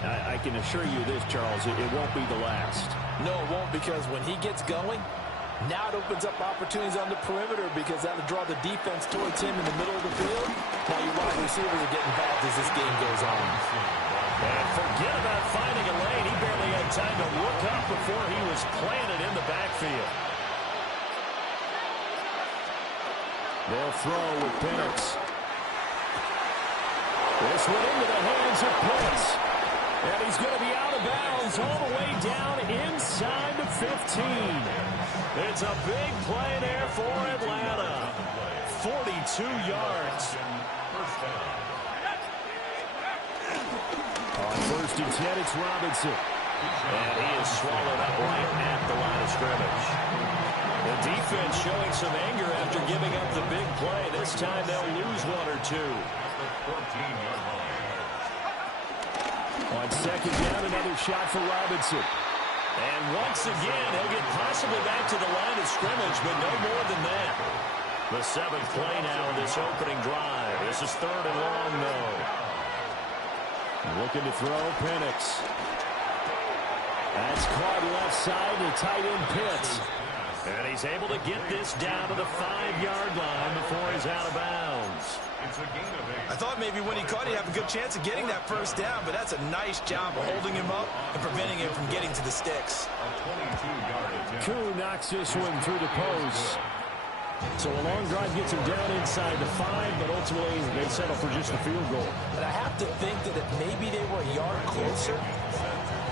but I can assure you this, Charles, it won't be the last. No, it won't, because when he gets going, now it opens up opportunities on the perimeter because that'll draw the defense towards him in the middle of the field. Now your wide receivers are getting involved as this game goes on. And forget about finding a lane. He barely had time to look up before he was planted in the backfield. They'll throw with Penix. This one into the hands of Pitts. And he's going to be out of bounds all the way down inside the 15. It's a big play there for Atlanta. 42 yards. On 1st and 10, it's Robinson. And he is swallowed up right at the line of scrimmage. The defense showing some anger after giving up the big play. This time they'll lose one or two. On 2nd down, another shot for Robinson. And once again, he'll get possibly back to the line of scrimmage, but no more than that. The 7th play now in this opening drive. This is 3rd and long, though. Looking to throw, Penix. That's caught left side to tight end Pitts. And he's able to get this down to the 5-yard line before he's out of bounds. I thought maybe when he caught, he'd have a good chance of getting that first down, but that's a nice job of holding him up and preventing him from getting to the sticks. Koo knocks this one through the post. So a long drive gets him down inside the 5, but ultimately they settle for just a field goal. But I have to think that if maybe they were a yard closer,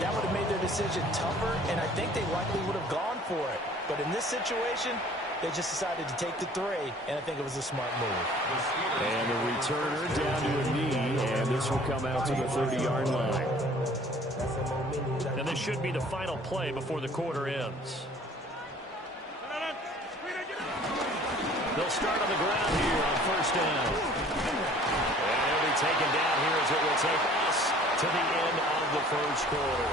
that would have made their decision tougher, and I think they likely would have gone for it. But in this situation, they just decided to take the 3, and I think it was a smart move. And the returner down to a knee, and this will come out to the 30-yard line. And this should be the final play before the quarter ends. They'll start on the ground here on 1st down. And he'll be taken down here as it will take us to the end of the 1st quarter.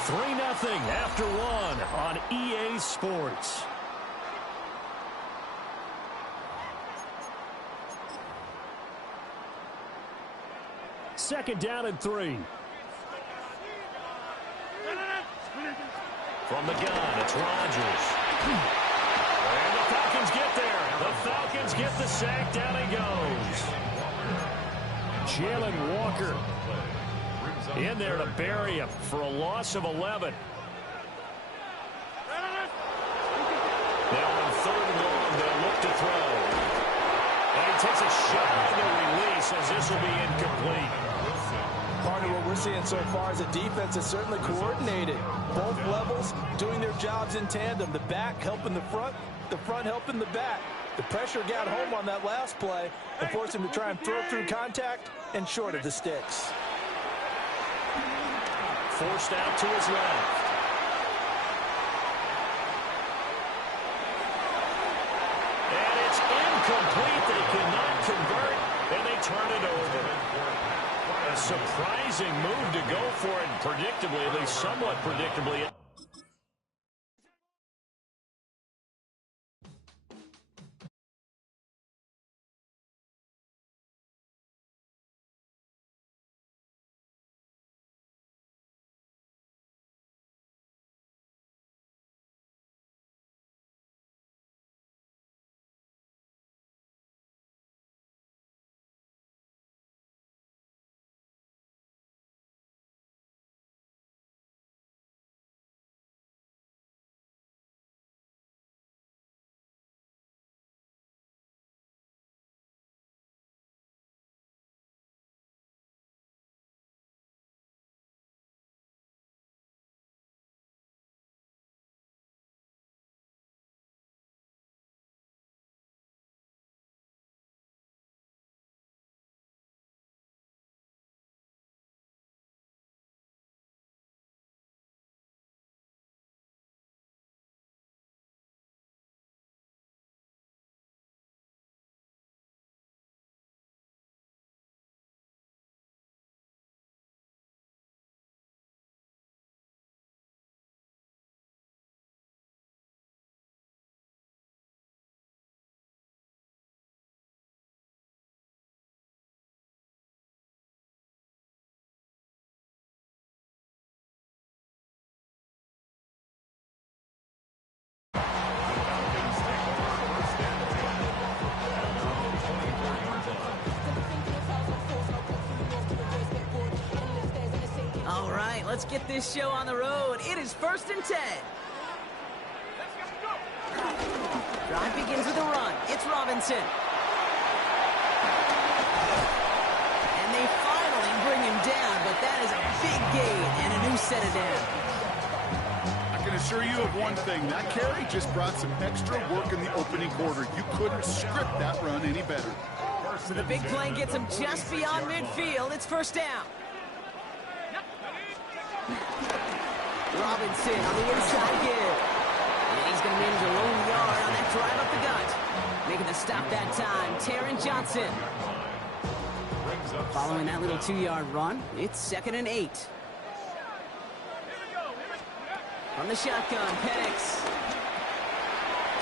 3-0 after 1 on EA Sports. Second down and 3. From the gun, it's Rodgers. And the Falcons get there. The Falcons get the sack. Down he goes. Jalen Walker in there to bury him for a loss of 11. Now on 3rd and long, they'll look to throw. And he takes a shot on the release as this will be incomplete. Part of what we're seeing so far is a defense that's certainly coordinated. Both levels doing their jobs in tandem. The back helping the front helping the back. The pressure got home on that last play and forced him to try and throw through contact and short of the sticks. Forced out to his left. And it's incomplete. They cannot convert, and they turn it over. A surprising move to go for it, predictably, at least somewhat predictably. All right, let's get this show on the road. It is 1st and 10. Drive begins with a run. It's Robinson. And they finally bring him down, but that is a big gain and a new set of down. I can assure you of one thing. That carry just brought some extra work in the opening quarter. You couldn't script that run any better. So the big play gets him just beyond midfield. It's 1st down. Robinson on the inside give. And he's going to manage a lone yard on that drive up the gut. Making the stop that time, Taron Johnson. Following that little 2-yard run, it's 2nd and 8. From the shotgun, Penix.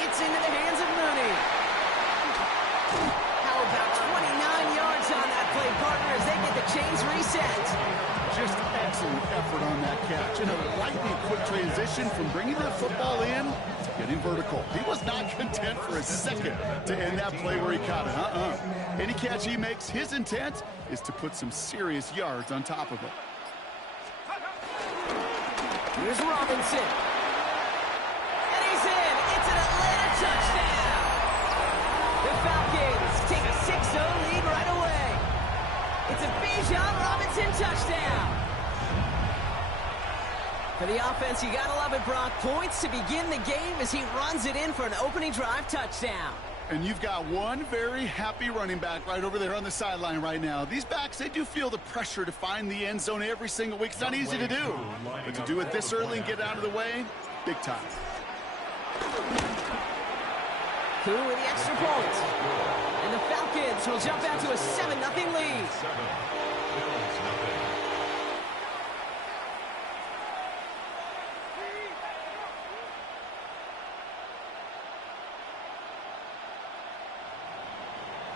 It's into the hands of Mooney. How about 29 yards on that play, partner, as they get the chains reset. Just excellent effort on that catch. And a lightning quick transition from bringing that football in to getting vertical. He was not content for a second to end that play where he caught it. Any catch he makes, his intent is to put some serious yards on top of it. Here's Robinson. And he's in. It's an Atlanta touchdown. The Falcons take a 6-0 lead right away. It's a Bijan Robinson touchdown. For the offense, you gotta love it, Brock. Points to begin the game as he runs it in for an opening drive touchdown. And you've got one very happy running back right over there on the sideline right now. These backs, they do feel the pressure to find the end zone every single week. It's not easy to do. But to do it this early and get out of the way, big time. Who with the extra point. And the Falcons will jump out to a 7-0 lead.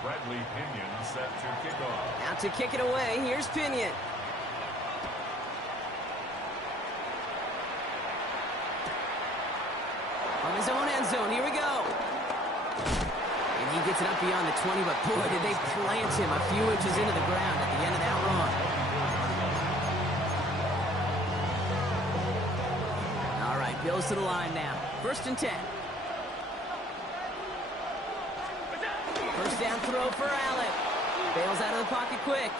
Bradley Pinion set to kick off. Out to kick it away, here's Pinion. On his own end zone, here we go. And he gets it up beyond the 20, but boy, did they plant him a few inches into the ground at the end of that run. All right, Bills to the line now. 1st and 10. First down throw for Allen. Bails out of the pocket quick.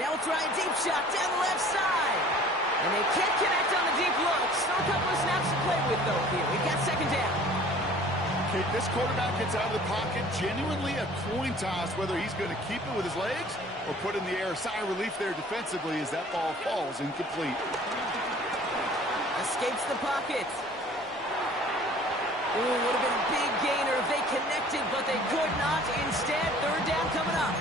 Now we'll try a deep shot down the left side. And they can't connect on the deep look. Still a couple of snaps to play with, though, here. We've got 2nd down. Okay, this quarterback gets out of the pocket. Genuinely a coin toss whether he's going to keep it with his legs or put in the air. Sigh of relief there defensively as that ball falls incomplete. Escapes the pocket. Ooh, would have been a big gainer if they connected, but they could not. Instead, 3rd down coming up.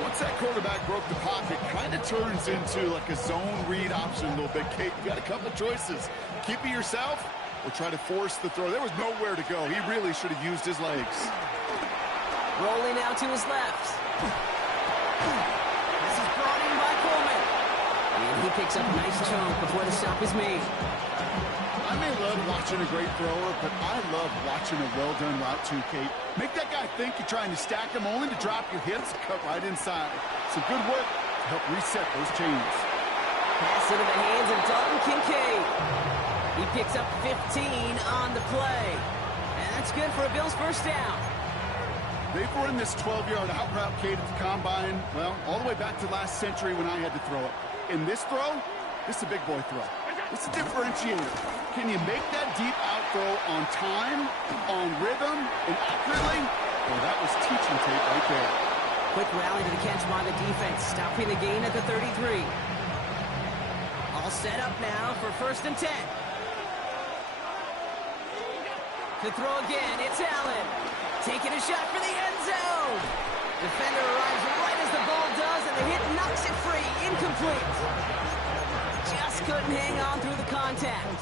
Once that quarterback broke the pocket, kind of turns into like a zone read option a little bit. Kate, you got a couple choices. Keep it yourself or try to force the throw. There was nowhere to go. He really should have used his legs. Rolling out to his left. This is brought in by Coleman. And he picks up a nice chunk before the stop is made. I may love watching a great thrower, but I love watching a well-done route too, Kate. Make that guy think you're trying to stack him only to drop your hips and cut right inside. Some good work to help reset those chains. Pass into the hands of Dalton Kincaid. He picks up 15 on the play. And that's good for a Bills 1st down. They've run this 12-yard out route, Kate, at the combine, well, all the way back to last century when I had to throw it. In this throw, this is a big boy throw. It's a differentiator. Can you make that deep out throw on time, on rhythm, and accurately? Well, that was teaching tape right there. Quick rally to the catch by the defense, stopping the gain at the 33. All set up now for 1st and 10. To throw again, it's Allen. Taking a shot for the end zone. Defender arrives right as the ball does, and the hit knocks it free. Incomplete. Just couldn't hang on through the contact.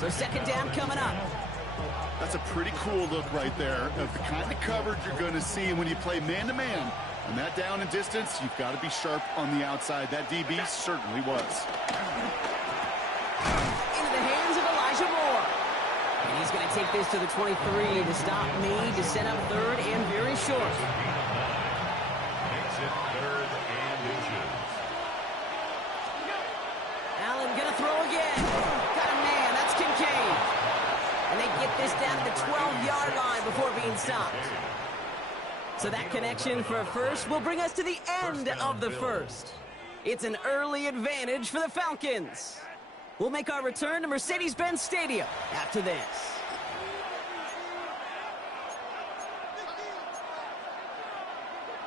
So 2nd down coming up. That's a pretty cool look right there of the kind of coverage you're going to see when you play man-to-man. On that down and distance, you've got to be sharp on the outside. That DB certainly was. Into the hands of Elijah Moore. And he's going to take this to the 23 to stop Meade to set up 3rd and very short. Makes it 3rd and inches. throw again. Got a man. That's Kincaid. And they get this down to the 12-yard line before being stopped. So that connection for first will bring us to the end of the first. It's an early advantage for the Falcons. We'll make our return to Mercedes-Benz Stadium after this.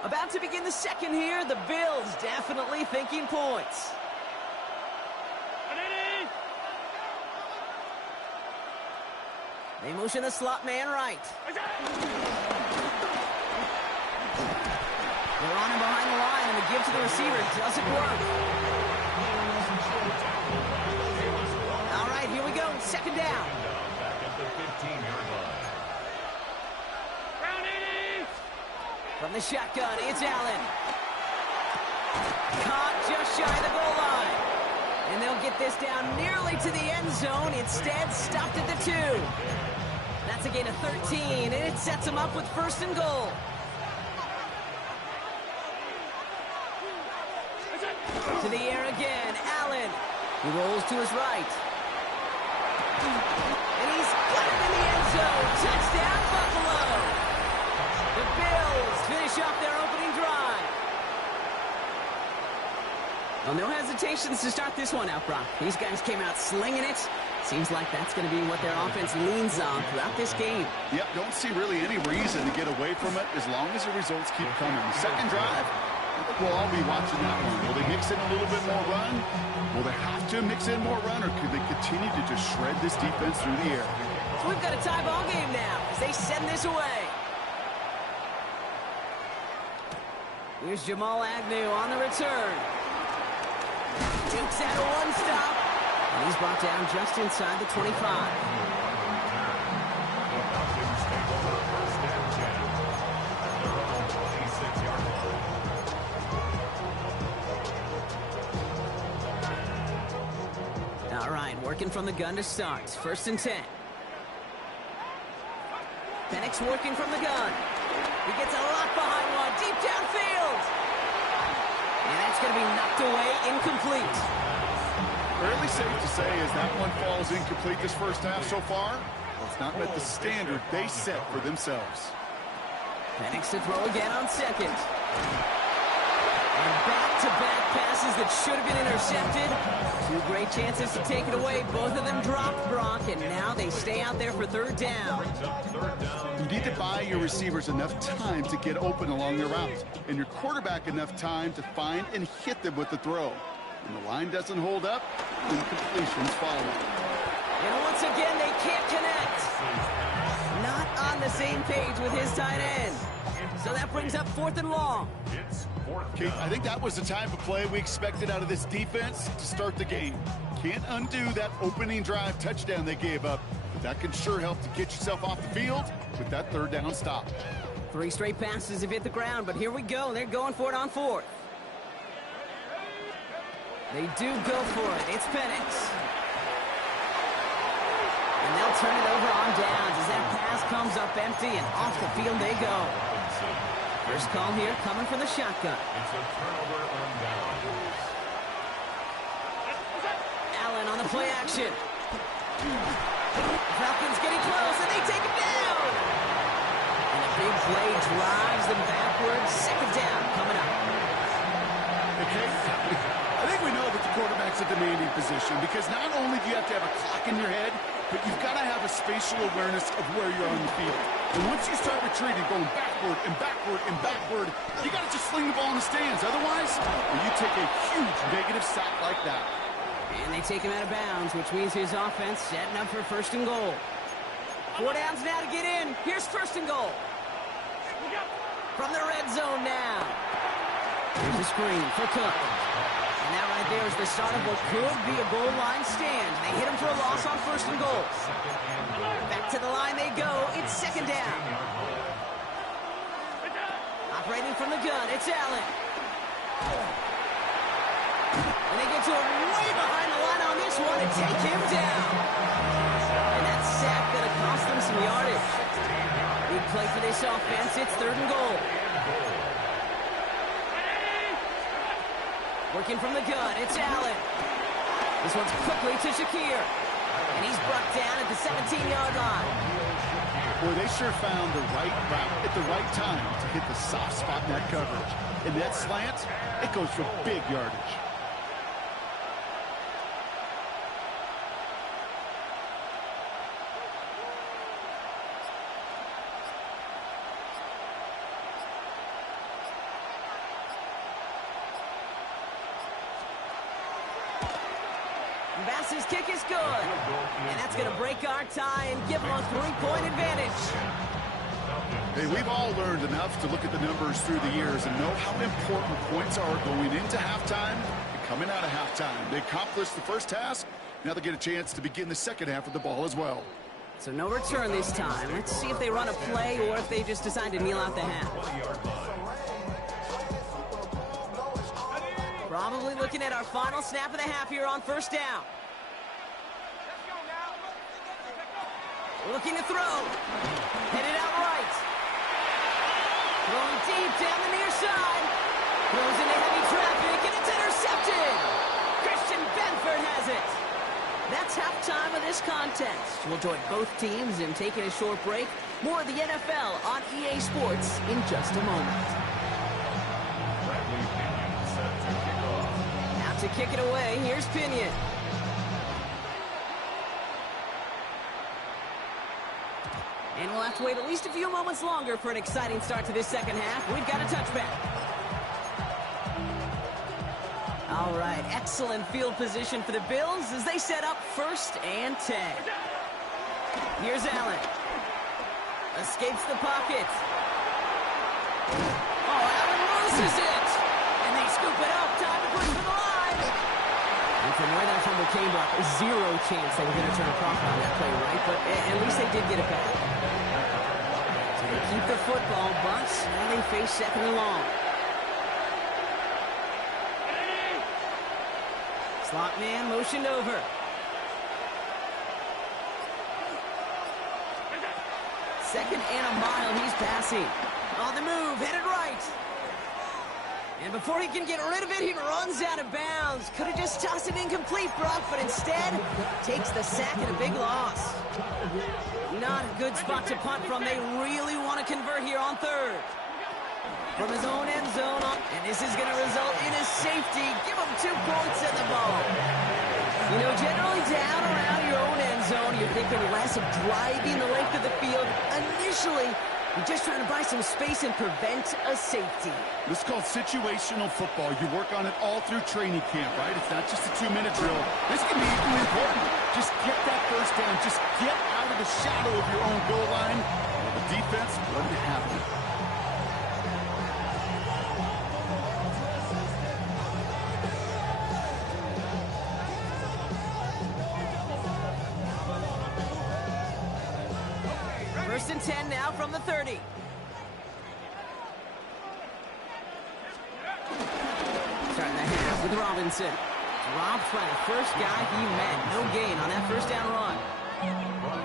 About to begin the second here. The Bills definitely thinking points. They motion the slot man right. They're on him behind the line, and the give to the receiver doesn't work. All right, here we go. Second down. Back at the 15-yard line. From the shotgun, it's Allen. Caught just shy of the goal line. And they'll get this down nearly to the end zone. Instead, stopped at the 2. That's a gain of 13, and it sets them up with first and goal. To the air again, Allen. He rolls to his right. And he's got it in the end zone. Touchdown, Buffalo. The Bills finish off their opening drive. Well, no hesitations to start this one out, Brock. These guys came out slinging it. Seems like that's going to be what their offense leans on throughout this game. Yep, don't see really any reason to get away from it as long as the results keep coming. The second drive, I think we'll all be watching that one. Will they mix in a little bit more run? Will they have to mix in more run, or could they continue to just shred this defense through the air? So we've got a tie ball game now as they send this away. Here's Jamal Agnew on the return. Dukes out a one-stop. And he's brought down just inside the 25. All right, working from the gun to start. First and 10. Penix working from the gun. He gets a lot behind one, deep downfield. And that's going to be knocked away, incomplete. Fairly safe to say as that one falls incomplete this first half so far. Well, it's not met the standard they set for themselves. Penix to throw again on second. And back-to-back passes that should have been intercepted. Two great chances to take it away. Both of them dropped, Brock, and now they stay out there for third down. You need to buy your receivers enough time to get open along their route, and your quarterback enough time to find and hit them with the throw. When the line doesn't hold up, incompletions follow. And once again, they can't connect. Not on the same page with his tight end. So that brings up fourth and long. Keith, I think that was the type of play we expected out of this defense to start the game. Can't undo that opening drive touchdown they gave up, but that can sure help to get yourself off the field with that third down stop. 3 straight passes have hit the ground, but here we go. They're going for it on fourth. They do go for it. It's Penix. And they'll turn it over on downs as that pass comes up empty, and off the field they go. First call here coming from the shotgun. It's a turnover on downs. Allen on the play action. Falcons getting close, and they take him down. And a big play drives them backwards. Second down coming up. Okay, I think we know that the quarterback's a demanding position because not only do you have to have a clock in your head, but you've got to have a spatial awareness of where you're on the field. And once you start retreating, going backward and backward and backward, you got to just sling the ball in the stands. Otherwise, you take a huge negative sack like that. And they take him out of bounds, which means his offense setting up for first and goal. 4 downs now to get in. Here's first and goal. From the red zone now. Here's a screen for Cook. And that right there is the start of what could be a goal line stand. They hit him for a loss on first and goal. Back to the line they go. It's second down. Operating from the gun, it's Allen. And they get to him way behind the line on this one and take him down. And that sack gonna cost them some yardage. Big play for this offense. It's third and goal. Working from the gun, it's Allen. This one's quickly to Shakir. And he's brought down at the 17-yard line. Boy, they sure found the right route at the right time to hit the soft spot in that coverage. And that slant, it goes for big yardage. Bass's kick is good. And that's going to break our tie and give them a 3-point advantage. Hey, we've all learned enough to look at the numbers through the years and know how important points are going into halftime and coming out of halftime. They accomplished the first task. Now they get a chance to begin the second half with the ball as well. So no return this time. Let's see if they run a play or if they just decide to kneel out the half. Probably looking at our final snap of the half here on first down. Looking to throw. Headed out right. Throwing deep down the near side. Throws into heavy traffic, and it's intercepted. Christian Benford has it. That's halftime of this contest. We'll join both teams in taking a short break. More of the NFL on EA Sports in just a moment. Now to kick it away, here's Pinion. And we'll have to wait at least a few moments longer for an exciting start to this second half. We've got a touchback. All right, excellent field position for the Bills as they set up 1st and 10. Here's Allen. Escapes the pocket. Oh, Allen loses it. And they scoop it up. Time to push for the line. And from where that fumble came up, zero chance they were going to turn a profit on that play, right? But at least they did get it back. So they keep the football, but now they face 2nd and long. Slot man motioned over. Second and a mile, he's passing. On the move, headed right. And before he can get rid of it, he runs out of bounds. Could have just tossed it incomplete, Brock, but instead takes the sack and a big loss. Not a good spot to punt from. They really want to convert here on 3rd. From his own end zone, and this is going to result in a safety. Give him 2 points in the ball. You know, generally down around your own end zone, you're thinking less of driving the length of the field. Initially, you're just trying to buy some space and prevent a safety. This is called situational football. You work on it all through training camp, right? It's not just a 2-minute drill. This can be equally important. Just get that first down. Just get out of the shadow of your own goal line. The defense wasn't having it. First and 10 now from the 30. Starting the half with Robinson. Robbed by the first guy he met. No gain on that first down run.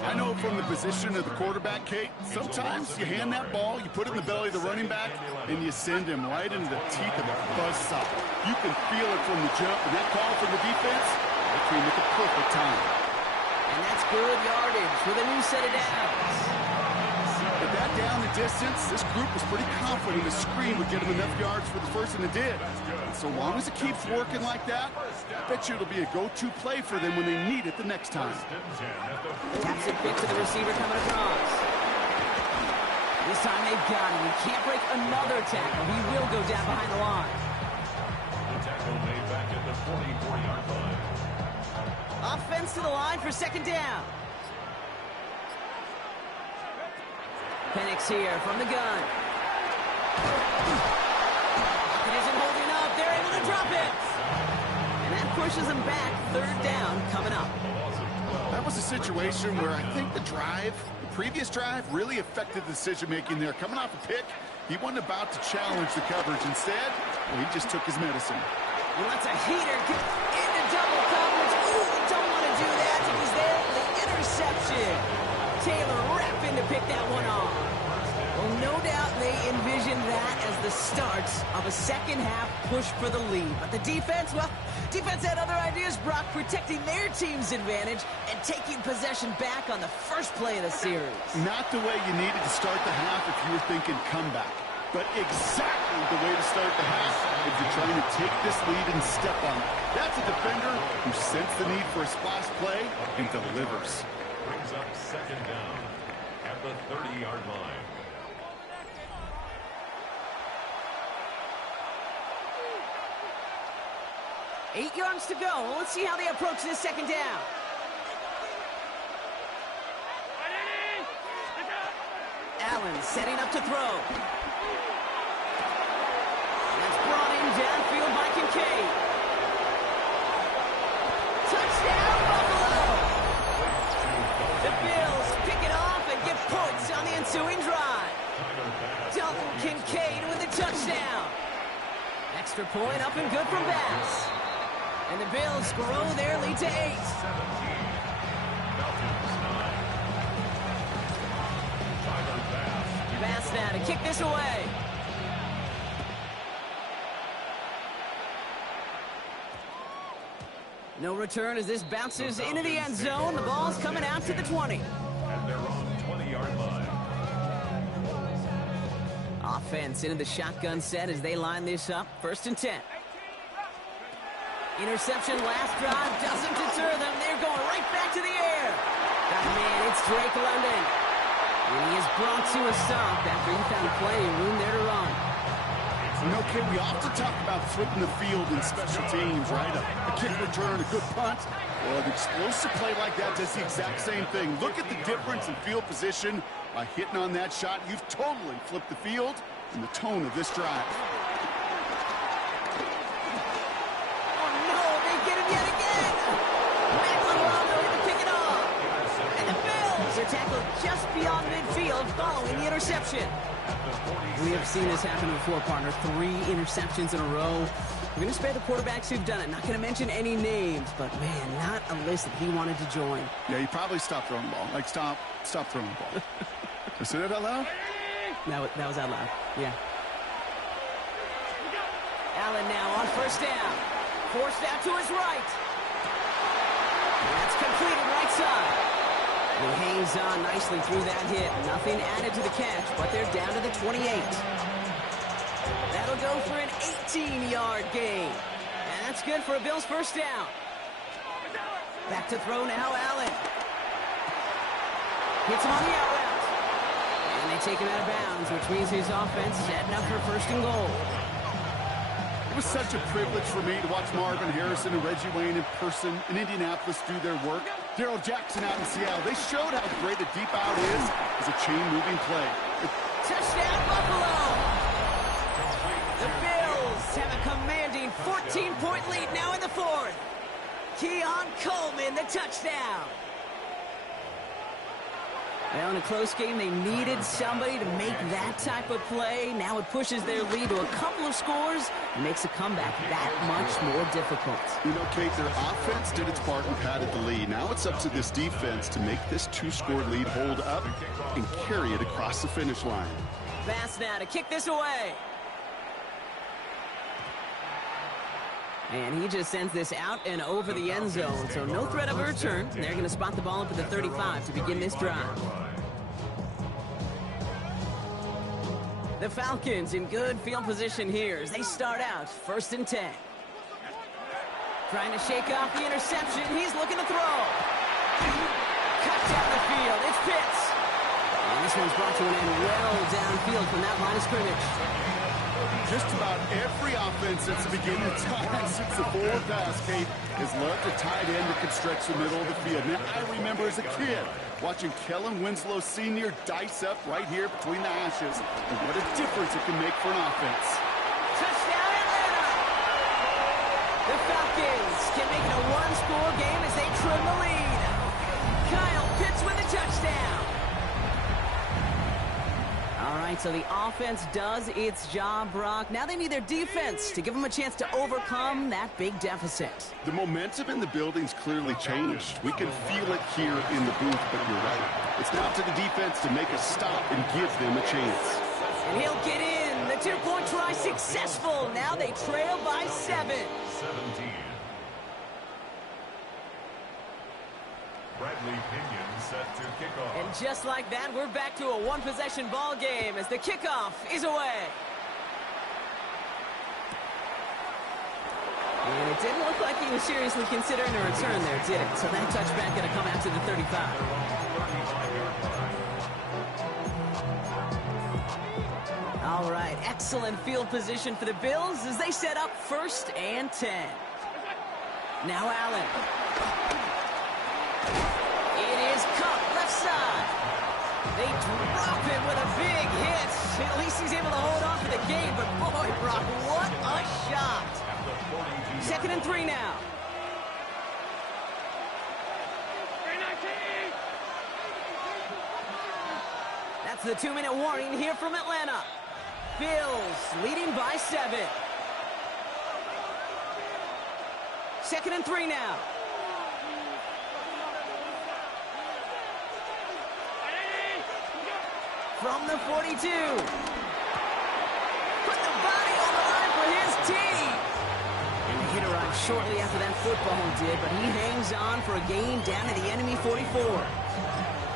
I know from the position of the quarterback, Kate, sometimes you hand that ball, you put it in the belly of the running back, and you send him right into the teeth of a buzzsaw. You can feel it from the jump, and that call from the defense, they came at the perfect time. And that's good yardage with a new set of downs. With that down the distance, this group was pretty confident the screen would get him enough yards for the first, and it did. And so long as it keeps working like that, I bet you it'll be a go-to play for them when they need it the next time. Taps it quick to the receiver coming across. This time they've got him. He can't break another tackle. He will go down behind the line. The tackle made back at the 44-yard line. Offense to the line for 2nd down. Penix here from the gun. It isn't holding up. They're able to drop it. And that pushes them back. 3rd down coming up. That was a situation where I think the previous drive, really affected the decision-making there. Coming off a pick, he wasn't about to challenge the coverage. Instead, well, he just took his medicine. He lets a heater get into double coverage. Ooh, don't want to do that. It was there for the interception. Taylor rapping to pick that one off. Well, no doubt they envisioned that as the start of a second-half push for the lead. But the defense, well, defense had other ideas, Brock, protecting their team's advantage and taking possession back on the first play of the series. Not the way you needed to start the half if you were thinking comeback, but exactly the way to start the half if you're trying to take this lead and step on it. That's a defender who sensed the need for a splash play and delivers. Brings up second down at the 30-yard line. Eight yards to go. Let's see how they approach this second down. Allen setting up to throw. That's brought in downfield by Kincaid. Touchdown, Buffalo! The Bills pick it off and get points on the ensuing drive. Dalton Kincaid with a touchdown. Extra point up and good from Bass. And the Bills grow their lead to 8. Bass now to kick this away. No return as this bounces into the end zone. The ball's coming out to the 20. And they're on 20-yard line. Offense into the shotgun set as they line this up. 1st and 10. Interception last drive doesn't deter them. They're going right back to the air. Oh, man, it's Drake London. And he is brought to a stop after he found plenty of room there to run. You know, Kid, we often talk about flipping the field in special teams, right? A kick return, a good punt. Well, an explosive play like that does the exact same thing. Look at the difference in field position. By hitting on that shot, you've totally flipped the field and the tone of this drive. Tackled just beyond midfield following the interception. We have seen this happen before, partner. 3 interceptions in a row. We're going to spare the quarterbacks who've done it. Not going to mention any names, but, man, not a list that he wanted to join. Yeah, he probably stopped throwing the ball. Like, stop throwing the ball. Did I say that out loud? That was out loud, yeah. Allen now on 1st down. Forced out to his right. That's completed right side. He hangs on nicely through that hit. Nothing added to the catch, but they're down to the 28. That'll go for an 18-yard gain. And that's good for a Bills 1st down. Back to throw now, Allen. Hits him on the out route. And they take him out of bounds, which means his offense setting up for 1st and goal. It was such a privilege for me to watch Marvin Harrison and Reggie Wayne in person in Indianapolis do their work. Darrell Jackson out in Seattle. They showed how great a deep out is as a chain-moving play. Touchdown, Buffalo! The Bills have a commanding 14-point lead now in the 4th. Keon Coleman, the touchdown. Well, in a close game, they needed somebody to make that type of play. Now it pushes their lead to a couple of scores and makes a comeback that much more difficult. You know, Kate, their offense did its part and padded the lead. Now it's up to this defense to make this 2-score lead hold up and carry it across the finish line. Bass now to kick this away. And he just sends this out and over the end zone, so no threat of a return. They're going to spot the ball up at the 35 to begin this drive. The Falcons in good field position here as they start out 1st and 10. Trying to shake off the interception. He's looking to throw. Cut down the field. It's Pitts. And this one's brought to an end well downfield from that line of scrimmage. Just about every offense since the beginning of time, since the forward pass, Kate, has loved a tight end that could stretch the middle of the field. Now, I remember as a kid watching Kellen Winslow Sr. dice up right here between the hashes, and what a difference it can make for an offense. Touchdown, Atlanta! The Falcons can make it a 1-score game as they trim the lead. Kyle Pitts with a touchdown. All right, right, so the offense does its job, Brock. Now they need their defense to give them a chance to overcome that big deficit. The momentum in the building's clearly changed. We can feel it here in the booth, but you're right. It's now up to the defense to make a stop and give them a chance. And he'll get in. The two-point try successful. Now they trail by 7. 17. Bradley Pinion set to kick off. And just like that, we're back to a one-possession ball game as the kickoff is away. And it didn't look like he was seriously considering a return there, did it? So that touchback going to come out to the 35. All right, excellent field position for the Bills as they set up 1st and 10. Now Allen. It is Cup, left side. They drop him with a big hit. At least he's able to hold on for the game, but boy, Brock, what a shot. 2nd and 3 now. That's the 2-minute warning here from Atlanta. Bills leading by 7. 2nd and 3 now. From the 42. Put the body on the line for his team. And the hit arrived shortly after that football did, but he hangs on for a gain down to the enemy 44.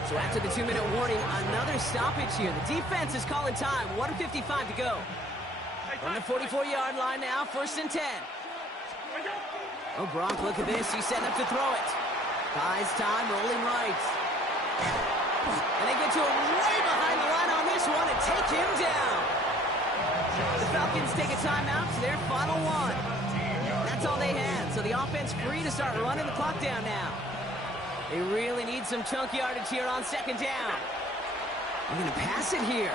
So after the 2-minute warning, another stoppage here. The defense is calling time. 1:55 to go. On the 44-yard line now, 1st and 10. Oh, Brock, look at this. He's setting up to throw it. Buys time, rolling right. And they get to him way behind the line on this one and take him down. The Falcons take a timeout to their final one. That's all they had. So the offense free to start running the clock down now. They really need some chunk yardage here on 2nd down. They're going to pass it here.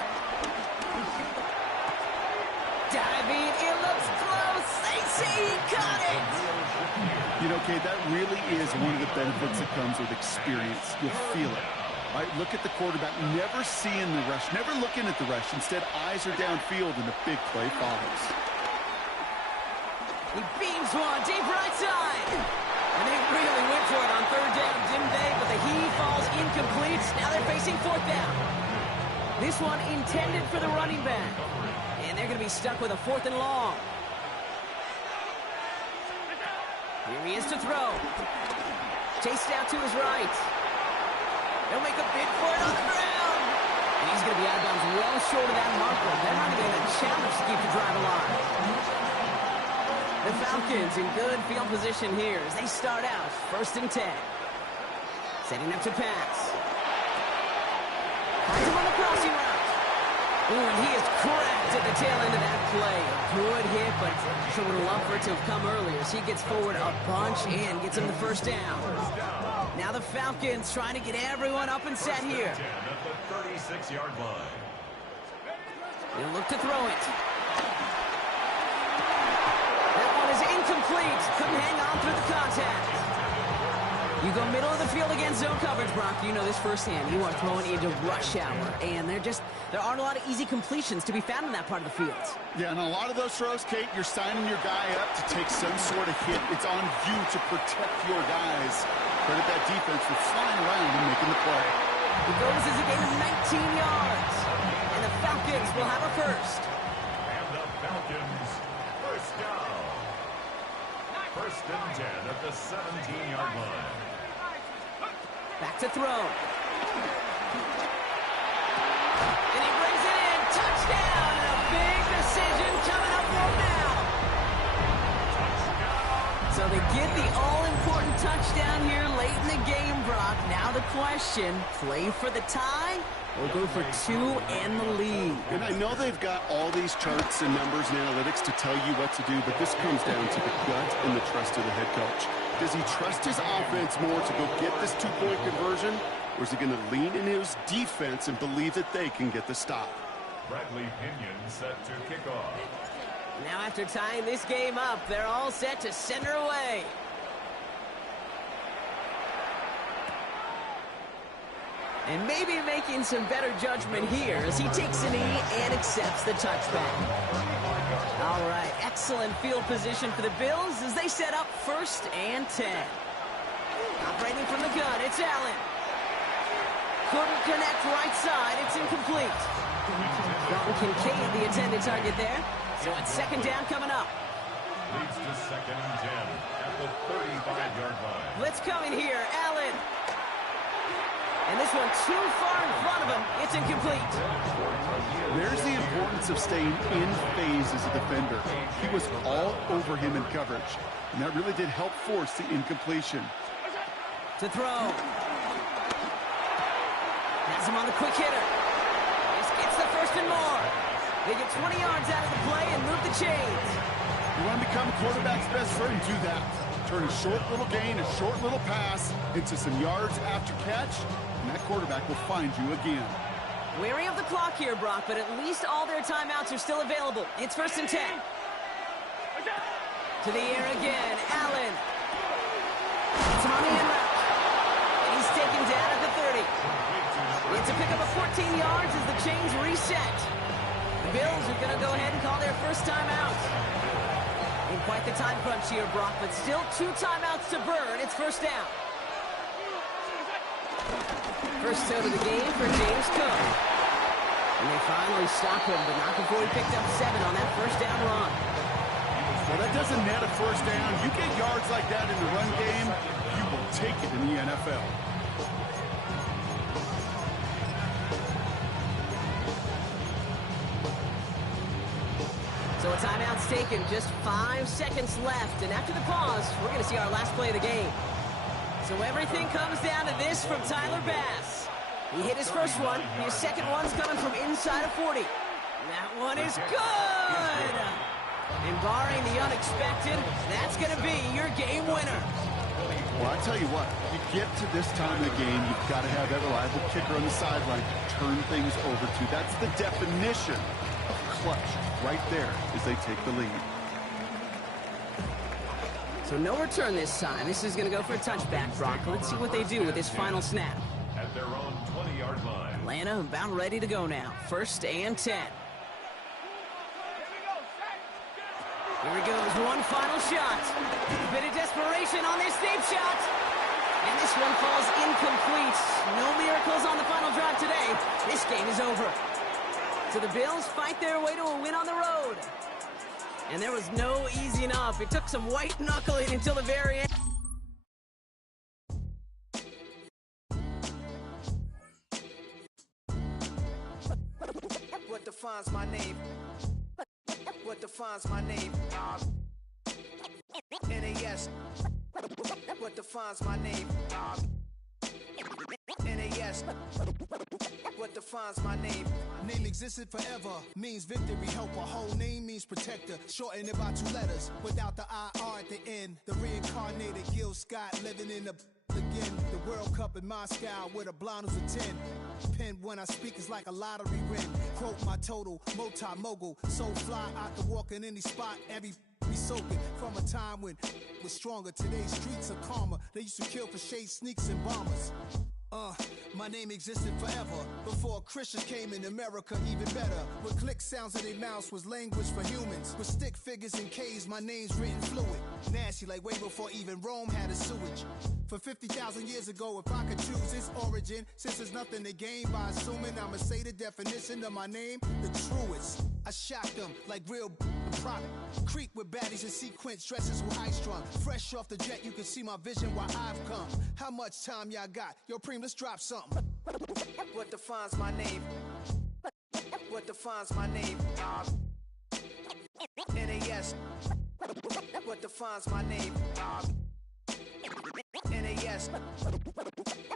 Diving, it looks close. They say he caught it. You know, Kate, that really is one of the benefits that comes with experience. You'll feel it. All right, look at the quarterback, never seeing the rush, never looking at the rush. Instead, eyes are downfield, and a big play follows. He beams one deep right side. And they really went for it on 3rd down, didn't they? But the heave falls incomplete. Now they're facing 4th down. This one intended for the running back. And they're going to be stuck with a 4th and long. Here he is to throw. Chased out to his right. They'll make a big for it on the ground. And he's going to be out of bounds well short of that marker. They're not going to get a challenge to keep the drive alive. The Falcons in good field position here as they start out 1st and 10. Setting up to pass. Finds him on the crossing route. Ooh, and he is cracked at the tail end of that play. A good hit, but sure would have loved for it to have come earlier as he gets forward a bunch and gets him the 1st down. Now the Falcons trying to get everyone up and set here. At the 36-yard line. They'll look to throw it. That one is incomplete. Couldn't hang on through the contact. You go middle of the field against zone coverage, Brock. You know this firsthand. You are throwing into rush hour, and there aren't a lot of easy completions to be found in that part of the field. Yeah, and a lot of those throws, Kate, you're signing your guy up to take some sort of hit. It's on you to protect your guys. Credit that defense for flying around and making the play. The goes is a gain of 19 yards, and the Falcons will have a 1st. And the Falcons, 1st down. 1st and 10 at the 17-yard line. Back to throw. And he brings it in. Touchdown. And a big decision coming up for him now. So they get the all-important touchdown here late in the game, Brock. Now the question, play for the tie or go for 2 and the lead? And I know they've got all these charts and numbers and analytics to tell you what to do, but this comes down to the gut and the trust of the head coach. Does he trust his offense more to go get this 2-point conversion, or is he going to lean in his defense and believe that they can get the stop? Bradley Pinion set to kick off. Now after tying this game up, they're all set to send her away. And maybe making some better judgment here as he takes a knee and accepts the touchback. All right, excellent field position for the Bills as they set up 1st and 10. Operating from the gun, it's Allen. Couldn't connect right side, it's incomplete. Dalton Kincaid, the intended target there. So it's 2nd down coming up. Leads to 2nd and 10 at the 35-yard line. Blitz coming here, Allen. And this one too far in front of him. It's incomplete. There's the importance of staying in phase as a defender. He was all over him in coverage, and that really did help force the incompletion. To throw. Has him on the quick hitter. This gets the 1st and more. They get 20 yards out of the play and move the chains. You want to become a quarterback's best friend, do that. Turn a short little gain, a short little pass into some yards after catch, and that quarterback will find you again. Wary of the clock here, Brock, but at least all their timeouts are still available. It's 1st and 10. To the air again, Allen. It's on the end route. And he's taken down at the 30. It's a pickup of 14 yards as the chains reset. The Bills are going to go ahead and call their 1st timeout. In quite the time crunch here, Brock, but still 2 timeouts to burn. It's 1st down. First out of the game for James Cook. And they finally stop him, but not before he picked up 7 on that 1st down run. Well, that doesn't net a 1st down. You get yards like that in the run game, you will take it in the NFL. So a timeout's taken, just 5 seconds left. And after the pause, we're going to see our last play of the game. So everything comes down to this from Tyler Bass. He hit his 1st one. His 2nd one's coming from inside of 40. That one is good! And barring the unexpected, that's going to be your game winner. Well, I tell you what, you get to this time of the game, you've got to have that reliable kicker on the sideline to turn things over to. That's the definition of clutch right there as they take the lead. So no return this time. This is going to go for a touchback, Brock. Let's see what they do with this final snap. At their own 20-yard line. Atlanta about ready to go now. 1st and 10. Here he goes, one final shot. A bit of desperation on this deep shot. And this one falls incomplete. No miracles on the final drive today. This game is over. So the Bills fight their way to a win on the road. And there was no easing up. It took some white knuckling until the very end. What defines my name? What defines my name? NAS. What defines my name? NAS. What defines my name? Name existed forever, means victory, helper. Whole name means protector, shorten it by 2 letters, without the IR at the end. The reincarnated Gil Scott, living in the again. The World Cup in Moscow with a blonde who's a 10. Pen when I speak is like a lottery win. Quote my total, multi-mogul, so fly I can walk in any spot, every be soaking from a time when was stronger. Today's streets are calmer. They used to kill for shade sneaks and bombers. My name existed forever before Christians came in America, even better. With click sounds in their mouths was language for humans. With stick figures and K's, my name's written fluid. Nasty like way before even Rome had a sewage. For 50,000 years ago, if I could choose its origin, since there's nothing to gain by assuming I'ma say the definition of my name, the truest. I shocked them like real product. Creek with baddies in sequence, dresses with high strung. Fresh off the jet, you can see my vision where I've come. How much time y'all got? Yo, Preem, let's drop something. What defines my name? What defines my name? NAS. What defines my name? NAS.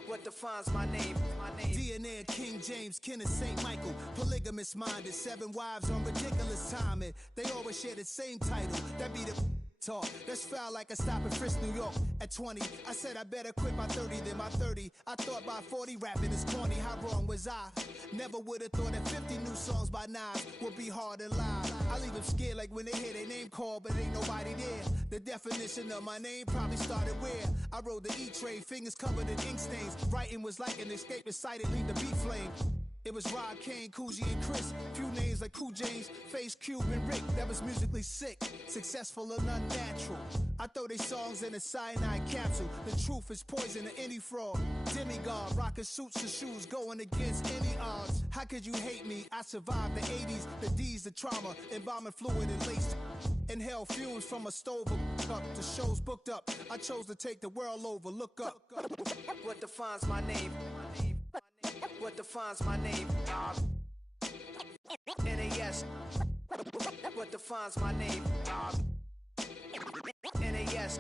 What defines my name? DNA of King James, kin of St. Michael. Polygamous minded, 7 wives on ridiculous timing. They always share the same title. That be the talk. That's foul like a stop in Frisk, New York. At 20, I said I better quit by 30 than by 30. I thought by 40 rapping is corny. How wrong was I? Never would have thought that 50 new songs by Nas would be hard and live. I leave them scared like when they hear their name called, but ain't nobody there. The definition of my name probably started where I rode the E-train, fingers covered in ink stains. Writing was like an escape inside, leave the beat flame. It was Rod, Kane, Coogee, and Chris. Few names like Cool James, Face, Cube, and Rick. That was musically sick, successful and unnatural. I throw they songs in a cyanide capsule. The truth is poison to any fraud. Demigod, rocking suits and shoes, going against any odds. How could you hate me? I survived the 80s, the D's, the trauma, embalming fluid and laced. Inhale fumes from a stove up. The show's booked up. I chose to take the world over. Look up. What defines my name? What defines my name? NAS. What defines my name? NAS.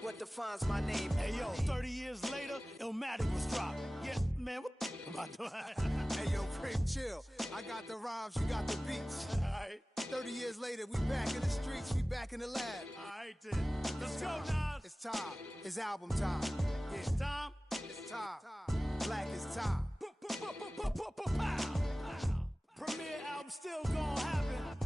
What defines my name? Hey yo, 30 years later, Illmatic was dropped. Yeah, man, what am I doing? Hey yo, Prim, chill. I got the rhymes, you got the beats. Alright. 30 years later, we back in the streets, we back in the lab. Alright then. Let's go, Nas. It's time. It's album time. Yeah. It's time. It's time. Black is time. Premiere album still gonna happen.